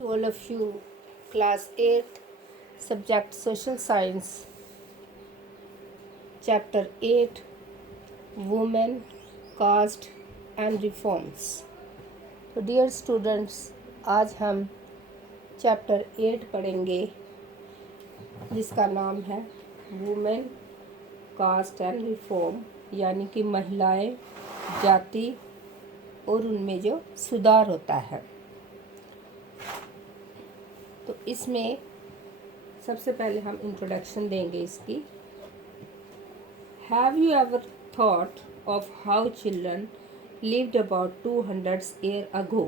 All of you, class 8, subject social science, chapter 8, women, caste and reforms. तो dear students, आज हम chapter 8 पढ़ेंगे जिसका नाम है वुमेन, कास्ट एंड रिफॉर्म, यानी कि महिलाएं, जाति और उनमें जो सुधार होता है। तो इसमें सबसे पहले हम इंट्रोडक्शन देंगे इसकी। Have you ever thought of how children lived about 200 year ago?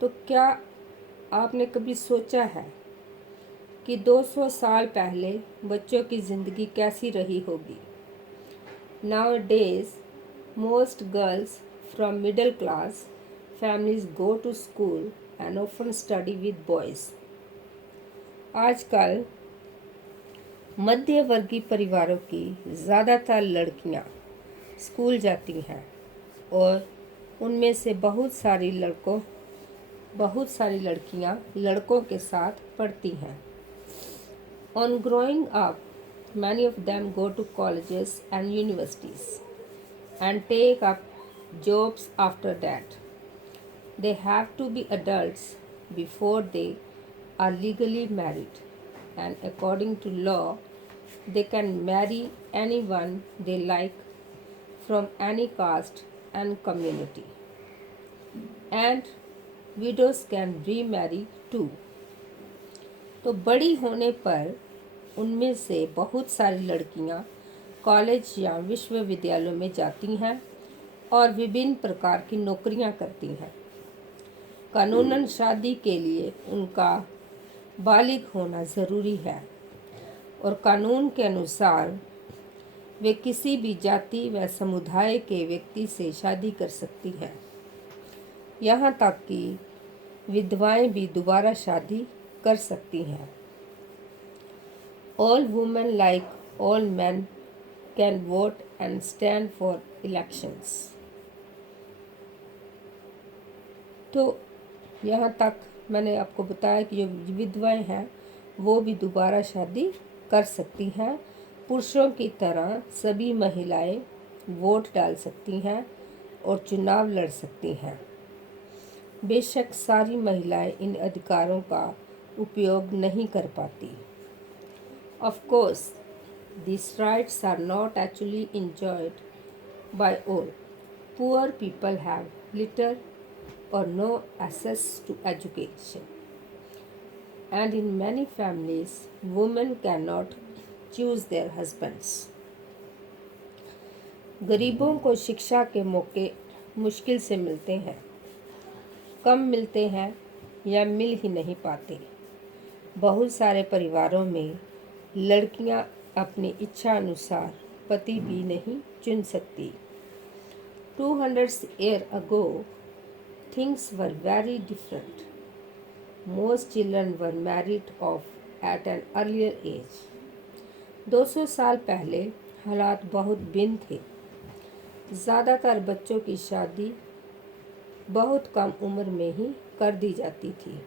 तो क्या आपने कभी सोचा है कि 200 साल पहले बच्चों की ज़िंदगी कैसी रही होगी? Now days most girls from middle class families go to school and often study with boys. आजकल मध्य वर्गीय परिवारों की ज़्यादातर लड़कियां स्कूल जाती हैं और उनमें से बहुत सारी लड़कियां लड़कों के साथ पढ़ती हैं। On growing up, many of them go to colleges and universities and take up jobs after that. They have to be adults before they are legally married, and according to law, they can marry anyone they like from any caste and community. And widows can remarry too. तो बड़ी होने पर उनमें से बहुत सारी लड़कियां college या विश्वविद्यालयों में जाती हैं और विभिन्न प्रकार की नौकरियां करती हैं। कानूनन शादी के लिए उनका बालिग होना ज़रूरी है और कानून के अनुसार वे किसी भी जाति व समुदाय के व्यक्ति से शादी कर सकती हैं। यहाँ तक कि विधवाएं भी दोबारा शादी कर सकती हैं। All women like all men can vote and stand for elections. तो यहाँ तक मैंने आपको बताया कि जो विधवाएं हैं वो भी दोबारा शादी कर सकती हैं। पुरुषों की तरह सभी महिलाएं वोट डाल सकती हैं और चुनाव लड़ सकती हैं। बेशक सारी महिलाएं इन अधिकारों का उपयोग नहीं कर पाती। Of course, these rights are not actually enjoyed by all. Poor people have little or no access to education. And in many families, women cannot choose their husbands. गरीबों को शिक्षा के मौके मुश्किल से मिलते हैं, कम मिलते हैं या मिल ही नहीं पाते। बहुत सारे परिवारों में लड़कियां अपनी इच्छा अनुसार पति भी नहीं चुन सकती। 200 years ago, things were very different. Most children were married off at an earlier age. 200 साल पहले हालात बहुत भिन्न थे। ज़्यादातर बच्चों की शादी बहुत कम उम्र में ही कर दी जाती थी।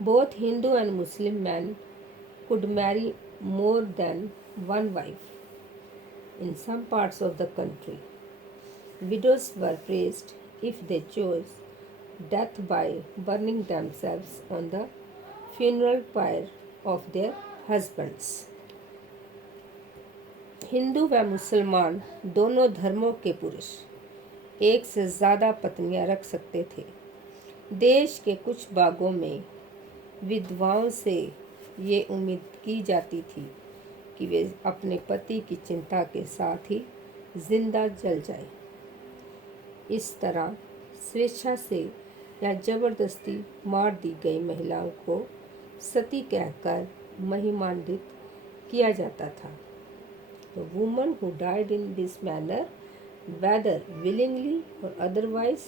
Both Hindu and Muslim men could marry more than one wife. In some parts of the country, widows were praised if they chose death by burning themselves on the funeral pyre of their husbands. Hindu व मुसलमान दोनों धर्मों के पुरुष एक से ज़्यादा पत्नियां रख सकते थे। देश के कुछ भागों में विधवाओं से ये उम्मीद की जाती थी कि वे अपने पति की चिंता के साथ ही जिंदा जल जाए। इस तरह स्वेच्छा से या जबरदस्ती मार दी गई महिलाओं को सती कहकर महिमान्वित किया जाता था। The women who died in this manner, whether willingly or otherwise,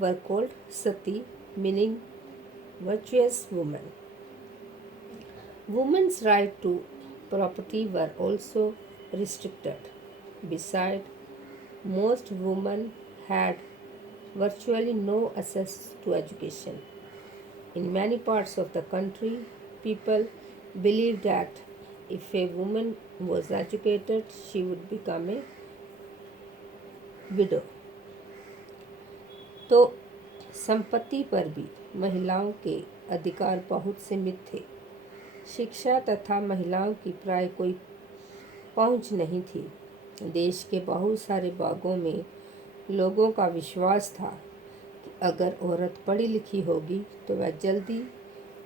were called sati, meaning virtuous women. Women's right to property were also restricted. Besides, most women had virtually no access to education. In many parts of the country, people believed that if a woman was educated, she would become a widow. तो संपत्ति पर भी महिलाओं के अधिकार बहुत सीमित थे। शिक्षा तथा महिलाओं की प्राय कोई पहुंच नहीं थी। देश के बहुत सारे भागों में लोगों का विश्वास था कि अगर औरत पढ़ी लिखी होगी तो वह जल्दी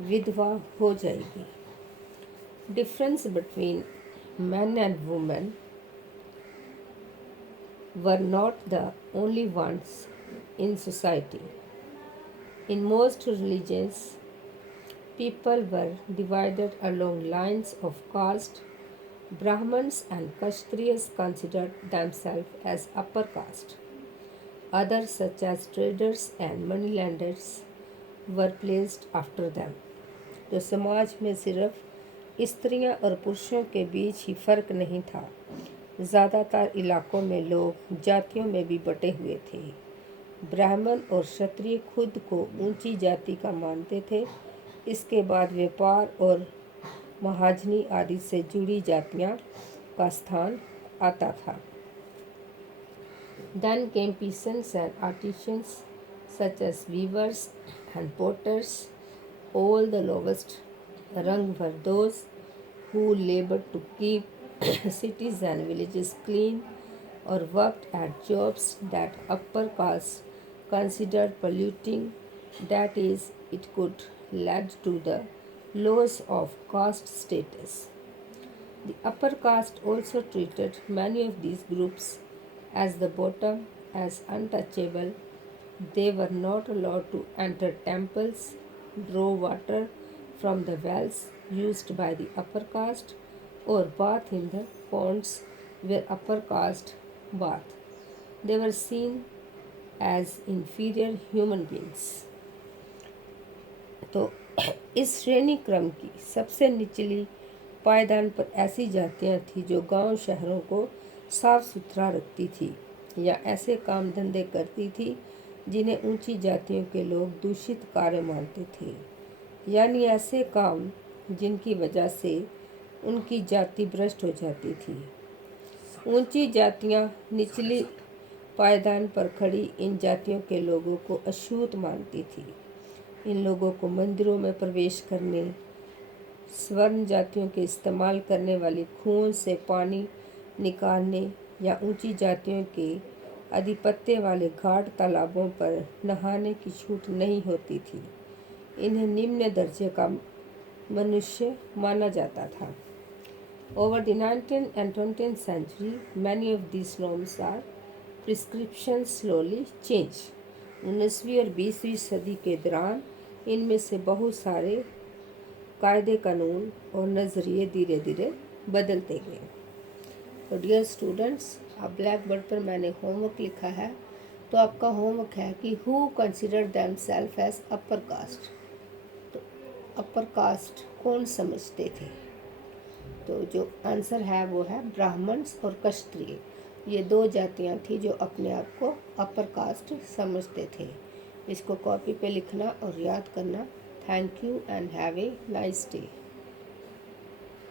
विधवा हो जाएगी। Difference between men and women were not the only ones in society. In most religions, people were divided along lines of caste. Brahmins and Kshatriyas considered themselves as upper caste. Others, such as traders and moneylenders, were placed after them. तो समाज में सिर्फ स्त्रियां और पुरुषों के बीच ही फर्क नहीं था। ज़्यादातर इलाकों में लोग जातियों में भी बटे हुए थे। ब्राह्मण और क्षत्रिय खुद को ऊंची जाति का मानते थे। इसके बाद व्यापार और महाजनी आदि से जुड़ी जातियां का स्थान आता था। Then came peasants and artisans such as weavers and potters. All the lowest rung were those who labored to keep cities and villages clean or worked at jobs that upper caste considered polluting, that is, it could lead to the loss of caste status. The upper caste also treated many of these groups as the bottom, as untouchable. They were not allowed to enter temples, draw water from the wells used by the upper caste, or bath in the ponds where upper caste bathed. They were seen as inferior human beings. तो इस श्रेणी क्रम की सबसे निचली पायदान पर ऐसी जातियां थीं जो गांव शहरों को साफ सुथरा रखती थी या ऐसे काम धंधे करती थी जिन्हें ऊंची जातियों के लोग दूषित कार्य मानते थे, यानी ऐसे काम जिनकी वजह से उनकी जाति भ्रष्ट हो जाती थी। ऊंची जातियां निचली पायदान पर खड़ी इन जातियों के लोगों को अछूत मानती थी। इन लोगों को मंदिरों में प्रवेश करने, स्वर्ण जातियों के इस्तेमाल करने वाली कुओं से पानी निकालने या ऊंची जातियों के आधिपत्य वाले घाट तालाबों पर नहाने की छूट नहीं होती थी। इन्हें निम्न दर्जे का मनुष्य माना जाता था। Over the 19th and 20th century, many of these norms or prescriptions slowly change. 19वीं और 20वीं सदी के दौरान इनमें से बहुत सारे कायदे कानून और नज़रिए धीरे धीरे बदलते गए। तो डियर स्टूडेंट्स, अब ब्लैक बोर्ड पर मैंने होमवर्क लिखा है। तो आपका होमवर्क है कि who consider them self as upper caste. तो अपर कास्ट कौन समझते थे? तो जो आंसर है वो है ब्राह्मण्स और क्षत्रिय। ये दो जातियां थी जो अपने आप को अपर कास्ट समझते थे। इसको कॉपी पे लिखना और याद करना। Thank you and have a nice day.